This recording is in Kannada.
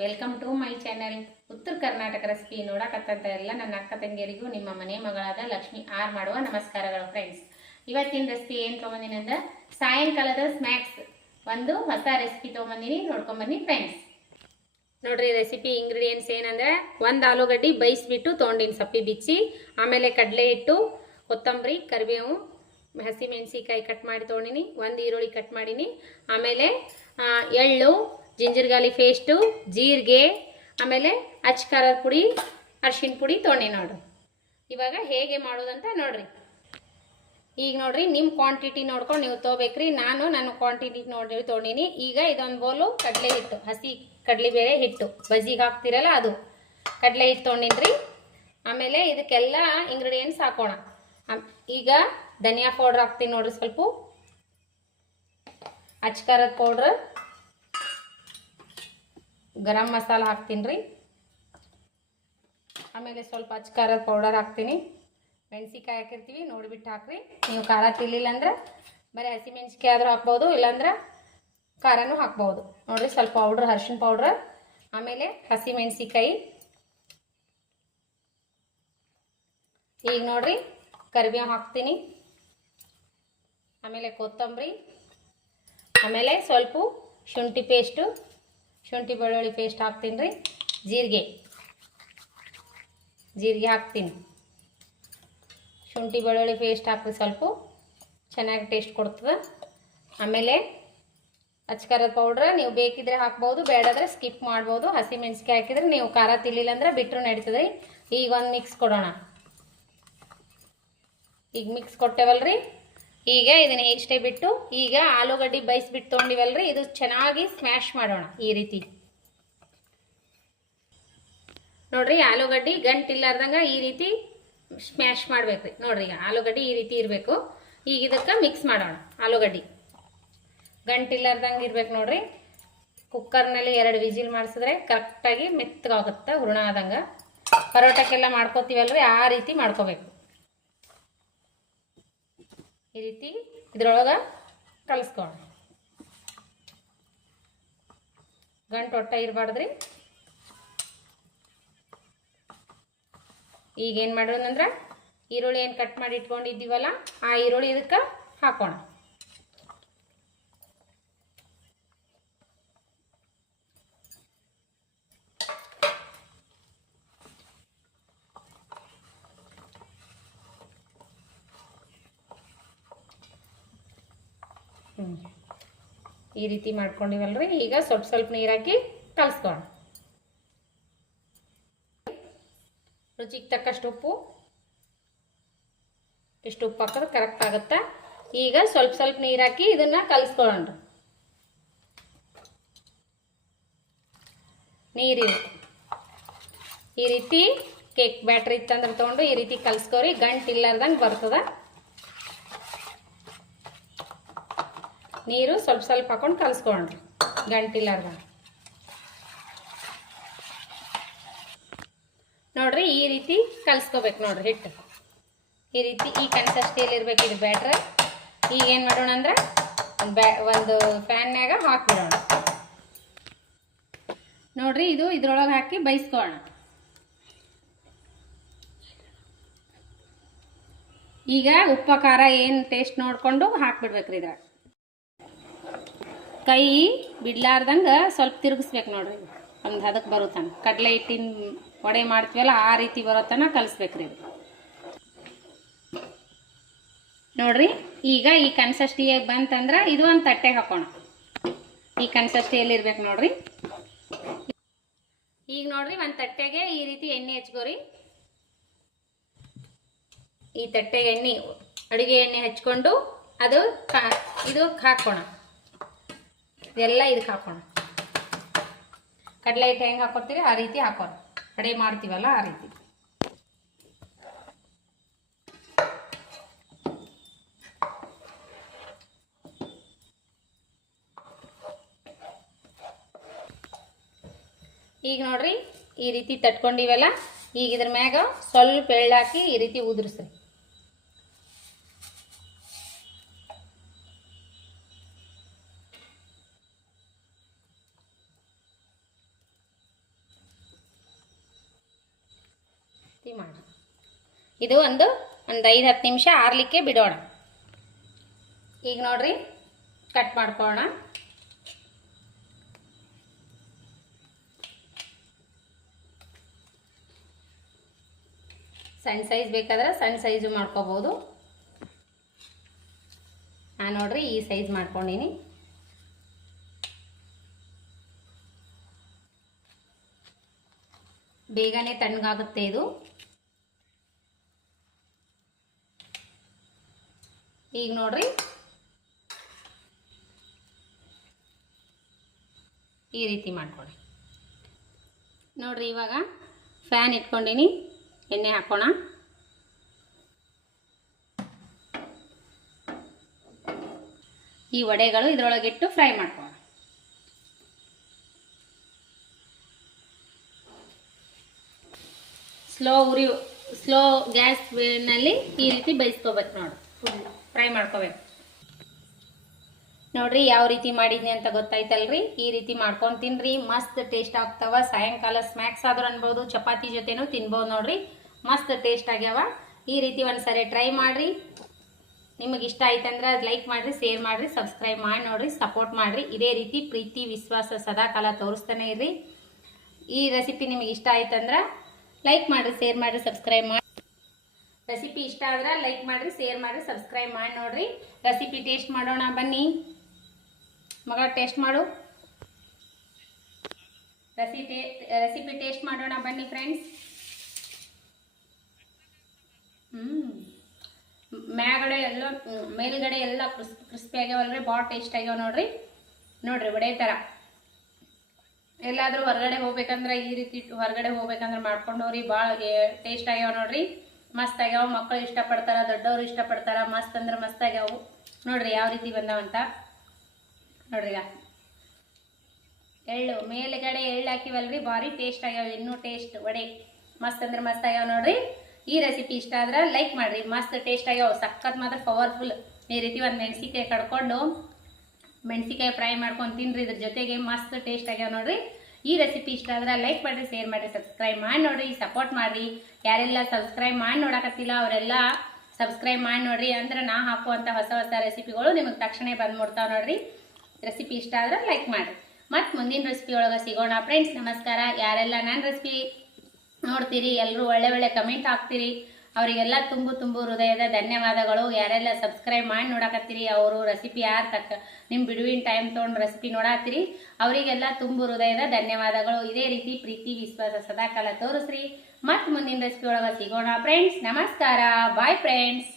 Welcome to my channel. ಉತ್ತರ ಕರ್ನಾಟಕ ರೆಸಿಪಿ ನೋಡಕತ್ತಂತ ಎಲ್ಲ ನನ್ನ ಅಕ್ಕ ತಂಗಿಯರಿಗೂ ನಿಮ್ಮ ಮನೆ ಮಗಳಾದ ಲಕ್ಷ್ಮಿ ಆರ್ ಮಾಡುವ ನಮಸ್ಕಾರಗಳು ಫ್ರೆಂಡ್ಸ್. ಇವತ್ತಿನ ರೆಸಿಪಿ ಏನು ತೊಗೊಂಡಿನಿ ಅಂದ್ರೆ ಸಾಯಂಕಾಲದ ಸ್ನ್ಯಾಕ್ಸ್ ಒಂದು ಹೊಸ ರೆಸಿಪಿ ತೊಗೊಂಬಂದಿನಿ, ನೋಡ್ಕೊಂಬನ್ನಿ ಫ್ರೆಂಡ್ಸ್. ನೋಡ್ರಿ ರೆಸಿಪಿ ಇಂಗ್ರೀಡಿಯೆಂಟ್ಸ್ ಏನಂದ್ರೆ ಒಂದು ಆಲೂಗಡ್ಡಿ ಬೈಸ್ಬಿಟ್ಟು ತೊಗೊಂಡಿನಿ ಸಪ್ಪಿ ಬಿಚ್ಚಿ, ಆಮೇಲೆ ಕಡಲೆ ಹಿಟ್ಟು, ಕೊತ್ತಂಬರಿ, ಕರಿಬೇವು, ಹಸಿ ಮೆಣಸಿಕಾಯಿ ಕಟ್ ಮಾಡಿ ತೊಗೊಂಡಿನಿ, ಒಂದು ಈರುಳ್ಳಿ ಕಟ್ ಮಾಡೀನಿ, ಆಮೇಲೆ ಎಳ್ಳು, ಜಿಂಜರ್ ಗಾರ್ಲಿಕ್ ಪೇಸ್ಟು, ಜೀರಿಗೆ, ಆಮೇಲೆ ಅಚ್ಚ ಖಾರದ ಪುಡಿ, ಅರಿಶಿನ ಪುಡಿ ತೊಗೊಂಡಿ ನೋಡ್ರಿ. ಇವಾಗ ಹೇಗೆ ಮಾಡೋದಂತ ನೋಡ್ರಿ. ಈಗ ನೋಡ್ರಿ ನಿಮ್ಮ ಕ್ವಾಂಟಿಟಿ ನೋಡ್ಕೊಂಡು ನೀವು ತೊಗೋಬೇಕ್ರಿ. ನಾನು ನನ್ನ ಕ್ವಾಂಟಿಟಿ ನೋಡಿ ತೊಗೊಂಡಿನಿ. ಈಗ ಇದೊಂದು ಬೋಲು ಕಡಲೆ ಹಿಟ್ಟು, ಹಸಿ ಕಡಲೆಬೇಳೆ ಹಿಟ್ಟು ಬಜ್ಜಿಗೆ ಹಾಕ್ತಿರಲ್ಲ ಅದು ಕಡಲೆ ಹಿಟ್ಟು ತೊಗೊಂಡಿನ್ರಿ. ಆಮೇಲೆ ಇದಕ್ಕೆಲ್ಲ ಇಂಗ್ರೀಡಿಯೆಂಟ್ಸ್ ಹಾಕೋಣ. ಈಗ ಧನಿಯಾ ಪೌಡ್ರ್ ಹಾಕ್ತೀನಿ ನೋಡ್ರಿ, ಸ್ವಲ್ಪ ಅಚ್ಚ ಖಾರದ ಪೌಡ್ರ್, ಗರಂ ಮಸಾಲ ಹಾಕ್ತೀನಿ ರೀ, ಆಮೇಲೆ ಸ್ವಲ್ಪ ಅಚ್ಚ ಖಾರದ ಪೌಡರ್ ಹಾಕ್ತೀನಿ, ಮೆಣಸಿಕಾಯಿ ಹಾಕಿರ್ತೀವಿ ನೋಡಿಬಿಟ್ಟು ಹಾಕ್ರಿ. ನೀವು ಖಾರ ತಿರ್ಲಿಲ್ಲ ಅಂದ್ರೆ ಬರೀ ಹಸಿ ಮೆಣಸಿಕಾಯಿ ಆದರೂ ಹಾಕ್ಬೋದು, ಇಲ್ಲಾಂದ್ರೆ ಖಾರನೂ ಹಾಕ್ಬೋದು ನೋಡಿರಿ. ಸ್ವಲ್ಪ ಪೌಡ್ರ್, ಅರಿಶಿನ ಪೌಡ್ರ್, ಆಮೇಲೆ ಹಸಿ ಮೆಣಸಿಕಾಯಿ. ಈಗ ನೋಡಿರಿ ಕರಿಬೇವು ಹಾಕ್ತೀನಿ, ಆಮೇಲೆ ಕೊತ್ತಂಬರಿ, ಆಮೇಲೆ ಸ್ವಲ್ಪ ಶುಂಠಿ ಪೇಸ್ಟು, ಶುಂಠಿ ಬೆಳ್ಳುಳ್ಳಿ ಪೇಸ್ಟ್ ಹಾಕ್ತೀನಿ ರೀ, ಜೀರಿಗೆ ಹಾಕ್ತೀನಿ. ಶುಂಠಿ ಬೆಳ್ಳುಳ್ಳಿ ಪೇಸ್ಟ್ ಹಾಕಿ ಸ್ವಲ್ಪ ಚೆನ್ನಾಗಿ ಟೇಸ್ಟ್ ಕೊಡ್ತದೆ. ಆಮೇಲೆ ಅಚ್ಚ ಖಾರದ ಪೌಡ್ರ್ ನೀವು ಬೇಕಿದ್ರೆ ಹಾಕ್ಬೋದು, ಬೇಡಾದ್ರೆ ಸ್ಕಿಪ್ ಮಾಡ್ಬೋದು. ಹಸಿ ಮೆಣಸಿಕಾಯಿ ಹಾಕಿದ್ರೆ ನೀವು ಖಾರ ತಿರ್ಲಿಲ್ಲ ಅಂದ್ರೆ ಬಿಟ್ಟರು ನಡೀತದೆ. ಈಗ ಒಂದು ಮಿಕ್ಸ್ ಕೊಡೋಣ. ಈಗ ಮಿಕ್ಸ್ ಕೊಟ್ಟೇವಲ್ರಿ, ಈಗ ಇದನ್ನ ಇಷ್ಟೇ ಬಿಟ್ಟು ಈಗ ಆಲೂಗಡ್ಡೆ ಬೈಸ್ಬಿಟ್ಟು ತೊಗೊಂಡಿವಲ್ರಿ, ಇದು ಚೆನ್ನಾಗಿ ಸ್ಮ್ಯಾಶ್ ಮಾಡೋಣ. ಈ ರೀತಿ ನೋಡ್ರಿ, ಆಲೂಗಡ್ಡೆ ಗಂಟಿಲ್ಲಾರ್ದಂಗೆ ಈ ರೀತಿ ಸ್ಮ್ಯಾಶ್ ಮಾಡ್ಬೇಕ್ರಿ. ನೋಡ್ರಿ ಈಗ ಆಲೂಗಡ್ಡೆ ಈ ರೀತಿ ಇರಬೇಕು. ಈಗ ಇದಕ್ಕೆ ಮಿಕ್ಸ್ ಮಾಡೋಣ. ಆಲೂಗಡ್ಡೆ ಗಂಟಿಲ್ಲಾರ್ದಂಗೆ ಇರ್ಬೇಕು ನೋಡ್ರಿ. ಕುಕ್ಕರ್ನಲ್ಲಿ 2 ವಿಜಿಲ್ ಮಾಡಿಸಿದ್ರೆ ಕರೆಕ್ಟಾಗಿ ಮೆತ್ತಗಾಗುತ್ತೆ, ಹೂರ್ಣ ಆದಂಗೆ. ಪರೋಟಕ್ಕೆಲ್ಲ ಮಾಡ್ಕೋತೀವಲ್ರಿ, ಆ ರೀತಿ ಮಾಡ್ಕೋಬೇಕು. ಈ ರೀತಿ ಇದ್ರೊಳಗೆ ಕಲಿಸ್ಕೊಳ್ಳೋಣ. ಗಂಟು ಒಟ್ಟ ಇರಬಾರ್ದ್ರಿ. ಈಗೇನು ಮಾಡೋದಂದ್ರೆ ಈರುಳ್ಳಿ ಏನು ಕಟ್ ಮಾಡಿ ಇಟ್ಕೊಂಡಿದ್ದೀವಲ್ಲ ಆ ಈರುಳ್ಳಿ ಇದಕ್ಕೆ ಹಾಕೋಣ. ಈ ರೀತಿ ಮಾಡ್ಕೊಂಡಿವಲ್ರಿ. ಈಗ ಸ್ವಲ್ಪ ನೀರು ಹಾಕಿ ಕಲಿಸ್ಕೋಣ. ರುಚಿಗೆ ತಕ್ಕಷ್ಟು ಉಪ್ಪು, ಇಷ್ಟು ಉಪ್ಪು ಹಾಕಿದ್ರೆ ಕರೆಕ್ಟ್ ಆಗುತ್ತೆ. ಈಗ ಸ್ವಲ್ಪ ನೀರು ಹಾಕಿ ಇದನ್ನ ಕಲಿಸ್ಕೊಳ್ಳೋಣ. ನೀರಿರು ಈ ರೀತಿ ಕೇಕ್ ಬ್ಯಾಟ್ರಿ ಇತ್ತಂದ್ರೆ ತೊಗೊಂಡು ಈ ರೀತಿ ಕಲಿಸ್ಕೋರಿ, ಗಂಟು ಇಲ್ಲಾರ್ದಂಗೆ ಬರ್ತದೆ. ನೀರು ಸ್ವಲ್ಪ ಹಾಕೊಂಡು ಕಲಿಸ್ಕೊಳ್ಳೋಣ, ಗಂಟಿಲ್ಲಾರ್ದಂಗೆ. ನೋಡ್ರಿ ಈ ರೀತಿ ಕಲಿಸ್ಕೋಬೇಕು ನೋಡ್ರಿ ಹಿಟ್ಟು. ಈ ರೀತಿ ಈ ಕನ್ಸಿಸ್ಟೆನ್ಸಿಯಲ್ಲಿ ಇರ್ಬೇಕು ಇದು ಬ್ಯಾಟ್ರ್. ಈಗ ಏನು ಮಾಡೋಣ ಅಂದ್ರೆ ಒಂದು ಪ್ಯಾನ್ಯಾಗ ಹಾಕಿಬಿಡೋಣ. ನೋಡ್ರಿ ಇದು ಇದ್ರೊಳಗೆ ಹಾಕಿ ಬೇಯಿಸ್ಕೊಳ್ಳೋಣ. ಈಗ ಉಪ್ಪು ಖಾರ ಏನು ಟೇಸ್ಟ್ ನೋಡಿಕೊಂಡು ಹಾಕ್ಬಿಡ್ಬೇಕ್ರಿ. ಇದ್ರಾಗ ಕೈ ಬಿಡ್ಲಾರ್ದಂಗೆ ಸ್ವಲ್ಪ ತಿರುಗಿಸ್ಬೇಕು ನೋಡ್ರಿ, ಒಂದು ಹದಕ್ಕೆ ಬರುತ್ತಾನ. ಕಡಲೆ ಹಿಟ್ಟಿನ ವಡೆ ಮಾಡ್ತೀವಲ್ಲ ಆ ರೀತಿ ಬರೋತನ ಕಲಿಸ್ಬೇಕ್ರಿ ಇದು. ನೋಡ್ರಿ ಈಗ ಈ ಕನ್ಸಿಸ್ಟೆನ್ಸಿಯಾಗಿ ಬಂತಂದ್ರೆ ಇದು ಒಂದು ತಟ್ಟೆಗೆ ಹಾಕೋಣ. ಈ ಕನ್ಸಿಸ್ಟೆನ್ಸಿಯಲ್ಲಿ ಇರ್ಬೇಕು ನೋಡ್ರಿ. ಈಗ ನೋಡ್ರಿ ಒಂದು ತಟ್ಟೆಗೆ ಈ ರೀತಿ ಎಣ್ಣೆ ಹಚ್ಕೋರಿ. ಈ ತಟ್ಟೆಗೆ ಎಣ್ಣೆ, ಅಡುಗೆ ಎಣ್ಣೆ ಹಚ್ಕೊಂಡು ಅದು ಇದು ಹಾಕೋಣ. ಇದೆಲ್ಲ ಇದಕ್ಕೆ ಹಾಕೋಣ. ಕಡಲೆ ಹಿಟ್ಟು ಹೆಂಗೆ ಹಾಕೋತೀರಿ ಆ ರೀತಿ ಹಾಕೋಣ. ಅಡುಗೆ ಮಾಡ್ತೀವಲ್ಲ ಆ ರೀತಿ. ಈಗ ನೋಡ್ರಿ ಈ ರೀತಿ ತಟ್ಕೊಂಡಿವಲ್ಲ, ಈಗ ಇದ್ರ ಮ್ಯಾಗ ಸ್ವಲ್ಪ ಎಳ್ಳು ಹಾಕಿ ಈ ರೀತಿ ಉದುರಿಸ್ರಿ. ರೀತಿ ಮಾಡಿ ಇದು ಒಂದು 5-10 ನಿಮಿಷ ಆರಲಿಕ್ಕೆ ಬಿಡೋಣ. ಈಗ ನೋಡ್ರಿ ಕಟ್ ಮಾಡ್ಕೊಳ್ಳೋಣ. ಸಣ್ಣ ಸೈಜ್ ಬೇಕಾದ್ರೆ ಸಣ್ಣ ಸೈಜು ಮಾಡ್ಕೋಬಹುದು. ನಾನು ನೋಡ್ರಿ ಈ ಸೈಜ್ ಮಾಡ್ಕೊಂಡೀನಿ. ಬೇಗನೆ ತಣ್ಣಗಾಗುತ್ತೆ ಇದು. ಈಗ ನೋಡ್ರಿ ಈ ರೀತಿ ಮಾಡ್ಕೊಳ್ಳಿ. ನೋಡ್ರಿ ಇವಾಗ ಫ್ಯಾನ್ ಇಟ್ಕೊಂಡಿನಿ, ಎಣ್ಣೆ ಹಾಕೋಣ. ಈ ವಡೆಗಳು ಇದರೊಳಗಿಟ್ಟು ಫ್ರೈ ಮಾಡ್ಕೊಳ್ಳೋಣ. ಸ್ಲೋ ಗ್ಯಾಸ್ ನಲ್ಲಿ ಈ ರೀತಿ ಬೇಯಿಸ್ಕೋಬೇಕು. ನೋಡಿ ಫ್ರೈ ಮಾಡ್ಕೋಬೇಕು. ನೋಡ್ರಿ ಯಾವ ರೀತಿ ಮಾಡಿದ್ನಿ ಅಂತ ಗೊತ್ತಾಯ್ತಲ್ರಿ. ಈ ರೀತಿ ಮಾಡ್ಕೊಂಡು ತಿನ್ರಿ, ಮಸ್ತ್ ಟೇಸ್ಟ್ ಆಗ್ತಾವ. ಸಾಯಂಕಾಲ ಸ್ನ್ಯಾಕ್ಸ್ ಆದ್ರೂ ಅನ್ಬೋದು, ಚಪಾತಿ ಜೊತೆನೂ ತಿನ್ಬೋದು. ನೋಡ್ರಿ ಮಸ್ತ್ ಟೇಸ್ಟ್ ಆಗ್ಯಾವ. ಈ ರೀತಿ ಒಂದ್ಸರಿ ಟ್ರೈ ಮಾಡ್ರಿ. ನಿಮಗೆ ಇಷ್ಟ ಆಯ್ತಂದ್ರೆ ಲೈಕ್ ಮಾಡ್ರಿ, ಶೇರ್ ಮಾಡ್ರಿ, ಸಬ್ಸ್ಕ್ರೈಬ್ ಮಾಡಿ ನೋಡ್ರಿ, ಸಪೋರ್ಟ್ ಮಾಡ್ರಿ. ಇದೇ ರೀತಿ ಪ್ರೀತಿ ವಿಶ್ವಾಸ ಸದಾಕಾಲ ತೋರಿಸ್ತಾನೆ ಇರ್ರಿ. ಈ ರೆಸಿಪಿ ನಿಮಗೆ ಇಷ್ಟ ಆಯ್ತಂದ್ರೆ ಲೈಕ್ ಮಾಡ್ರಿ, ಶೇರ್ ಮಾಡ್ರಿ, ಸಬ್ಸ್ಕ್ರೈಬ್ ಮಾಡಿ. ರೆಸಿಪಿ ಇಷ್ಟ ಆದ್ರೆ ಲೈಕ್ ಮಾಡ್ರಿ, ಶೇರ್ ಮಾಡ್ರಿ, ಸಬ್ಸ್ಕ್ರೈಬ್ ಮಾಡಿ ನೋಡ್ರಿ. ರೆಸಿಪಿ ಟೇಸ್ಟ್ ಮಾಡೋಣ ಬನ್ನಿ. ಮಗ ಟೇಸ್ಟ್ ಮಾಡು. ರೆಸಿಪಿ ಟೇಸ್ಟ್ ಮಾಡೋಣ ಬನ್ನಿ ಫ್ರೆಂಡ್ಸ್. ಮೇಲ್ಗಡೆ ಎಲ್ಲ ಕ್ರಿಸ್ಪಿ ಆಗ್ಯಾವಲ್ರಿ, ಭಾಳ ಟೇಸ್ಟ್ ಆಗ್ಯಾವ ನೋಡ್ರಿ. ನೋಡ್ರಿ ವಡೆ ಥರ. ಎಲ್ಲಾದರೂ ಹೊರಗಡೆ ಹೋಗ್ಬೇಕಂದ್ರೆ ಈ ರೀತಿ ಹೊರಗಡೆ ಹೋಗ್ಬೇಕಂದ್ರೆ ಮಾಡ್ಕೊಂಡು ಹೋಗ್ರಿ. ಭಾಳ ಟೇಸ್ಟ್ ಆಗ್ಯಾವ ನೋಡ್ರಿ, ಮಸ್ತ್ ಆಗ್ಯಾವ. ಮಕ್ಕಳು ಇಷ್ಟಪಡ್ತಾರ, ದೊಡ್ಡವರು ಇಷ್ಟಪಡ್ತಾರ. ಮಸ್ತ್ ಅಂದ್ರೆ ಮಸ್ತ್ ಆಗ್ಯಾವು. ನೋಡ್ರಿ ಯಾವ ರೀತಿ ಬಂದಾವಂತ ನೋಡ್ರಿ. ಎಳ್ಳು ಮೇಲ್ಗಡೆ ಎಳ್ಳು ಹಾಕಿವಲ್ರಿ, ಭಾರಿ ಟೇಸ್ಟ್ ಆಗ್ಯಾವ. ಇನ್ನೂ ಟೇಸ್ಟ್ ವಡೆ ಮಸ್ತ್ ಅಂದ್ರೆ ಮಸ್ತ್ ಆಗ್ಯಾವ ನೋಡ್ರಿ. ಈ ರೆಸಿಪಿ ಇಷ್ಟ ಆದ್ರೆ ಲೈಕ್ ಮಾಡ್ರಿ. ಮಸ್ತ್ ಟೇಸ್ಟ್ ಆಗ್ಯಾವ, ಸಖತ್ ಮಾತ್ರ ಪವರ್ಫುಲ್. ಈ ರೀತಿ ಒಂದು ಮೆಣಸಿಕಾಯಿ ಕಡ್ಕೊಂಡು ಮೆಣಸಿಕಾಯಿ ಫ್ರೈ ಮಾಡ್ಕೊಂಡು ತಿನ್ರಿ. ಇದ್ರ ಜೊತೆಗೆ ಮಸ್ತ್ ಟೇಸ್ಟ್ ಆಗ್ಯಾವ ನೋಡ್ರಿ. ಈ ರೆಸಿಪಿ ಇಷ್ಟ ಆದ್ರೆ ಲೈಕ್ ಮಾಡ್ರಿ, ಶೇರ್ ಮಾಡ್ರಿ, ಸಬ್ಸ್ಕ್ರೈಬ್ ಮಾಡಿ ನೋಡ್ರಿ, ಸಪೋರ್ಟ್ ಮಾಡ್ರಿ. ಯಾರೆಲ್ಲ ಸಬ್ಸ್ಕ್ರೈಬ್ ಮಾಡಿ ನೋಡಕತ್ತಿಲ್ಲ ಅವರೆಲ್ಲ ಸಬ್ಸ್ಕ್ರೈಬ್ ಮಾಡಿ ನೋಡ್ರಿ. ಅಂದ್ರೆ ನಾ ಹಾಕುವಂಥ ಹೊಸ ಹೊಸ ರೆಸಿಪಿಗಳು ನಿಮಗೆ ತಕ್ಷಣ ಬಂದ್ಬಿಡ್ತಾವ ನೋಡ್ರಿ. ರೆಸಿಪಿ ಇಷ್ಟ ಆದ್ರೆ ಲೈಕ್ ಮಾಡ್ರಿ. ಮತ್ತು ಮುಂದಿನ ರೆಸಿಪಿ ಒಳಗೆ ಸಿಗೋಣ ಫ್ರೆಂಡ್ಸ್. ನಮಸ್ಕಾರ. ಯಾರೆಲ್ಲ ನನ್ನ ರೆಸಿಪಿ ನೋಡ್ತೀರಿ ಎಲ್ಲರೂ ಒಳ್ಳೆ ಕಮೆಂಟ್ ಹಾಕ್ತೀರಿ, ಅವರಿಗೆಲ್ಲ ತುಂಬು ಹೃದಯದ ಧನ್ಯವಾದಗಳು. ಯಾರೆಲ್ಲ ಸಬ್ಸ್ಕ್ರೈಬ್ ಮಾಡಿ ನೋಡಕತ್ತೀರಿ, ಅವರು ರೆಸಿಪಿ ಯಾರು ನಿಮ್ಮ ಬಿಡುವಿನ ಟೈಮ್ ತೊಗೊಂಡು ರೆಸಿಪಿ ನೋಡತ್ತೀರಿ, ಅವರಿಗೆಲ್ಲ ತುಂಬು ಹೃದಯದ ಧನ್ಯವಾದಗಳು. ಇದೇ ರೀತಿ ಪ್ರೀತಿ ವಿಶ್ವಾಸ ಸದಾಕಾಲ ತೋರಿಸ್ರಿ. ಮತ್ತು ಮುಂದಿನ ರೆಸಿಪಿ ಒಳಗೆ ಸಿಗೋಣ ಫ್ರೆಂಡ್ಸ್. ನಮಸ್ಕಾರ. Bye friends.